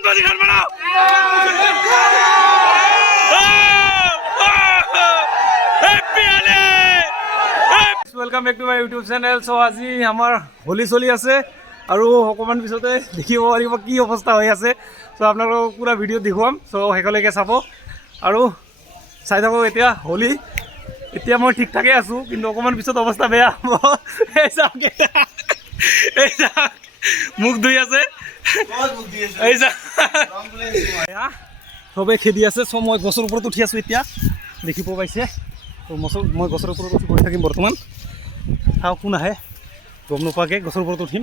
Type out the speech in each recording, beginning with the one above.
band position बनाओ welcome back to my YouTube channel so আজি আমাৰ হোলি চলি আছে আৰু অকমান পিছতে দেখিব পাৰিব কি অৱস্থা হৈ আছে সো আপোনালোকক পুৰা ভিডিঅ' দেখুৱাম সো হেকলৈকে চাব আৰু চাই থাকো এতিয়া হোলি এতিয়া মই ঠিক ঠাকে আছো কিন্তু অকমান পিছত অৱস্থা বেয়া হ'ব এই চাওক এই চাওক মুখ ধুই আছে এই চাওক সবে খেদি আছে সো মই গছৰ ওপৰত উঠি আছো এতিয়া দেখিব পাইছে তো মই গছৰ ওপৰত উঠি বহি থাকিম বৰ্তমান চাওঁ কোন আহে গম নোপোৱাকৈ গছৰ ওপৰত উঠিম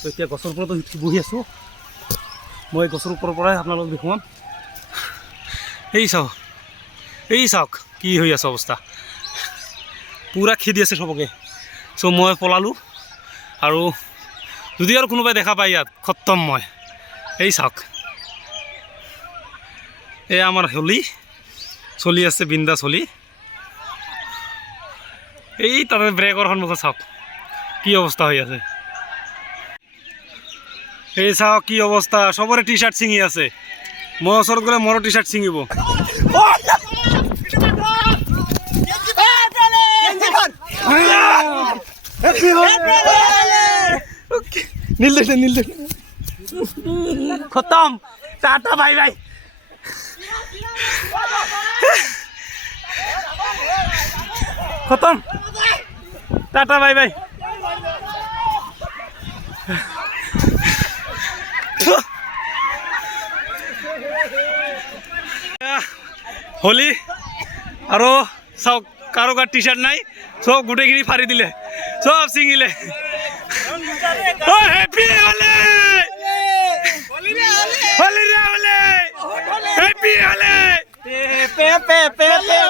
তো এতিয়া গছৰ ওপৰত বহি আছোঁ মই গছৰ ওপৰৰ পৰাই আপোনালোকক দেখুৱাম এই চাওক কি হৈ আছে অৱস্থা পূৰা খেদি আছে চবকে চ' মই পলালোঁ আৰু যদি আৰু কোনোবাই দেখা পায় ইয়াত খতম মই এই চাওক এই আমাৰ হোলি চলি আছে বিন্দা চলি এই তাতে ব্ৰেকৰ সন্মুখত চাওক কি অৱস্থা হৈ আছে এই চাওক কি অৱস্থা চবৰে টি চাৰ্ট ছিঙি আছে মই ওচৰত গ'লে মোৰো টি চাৰ্ট ছিঙিব নীল দে খতম টাটা বাই বাই खत्म टाटा बाय बाय होली और सब कारो का टी शार्ट नाई सब गोटेखिनि फाड़ी दिले सब सिंगिले हैप्पी होली होली रे होली हैप्पी होली पे पे पे पे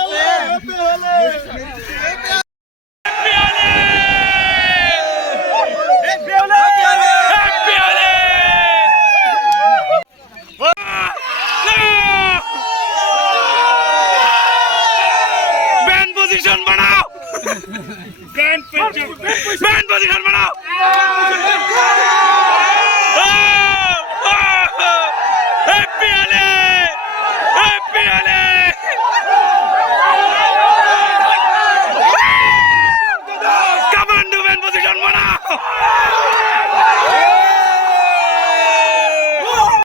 बैंड पोजीशन बनाओ हैप्पी होली हैप्पी होली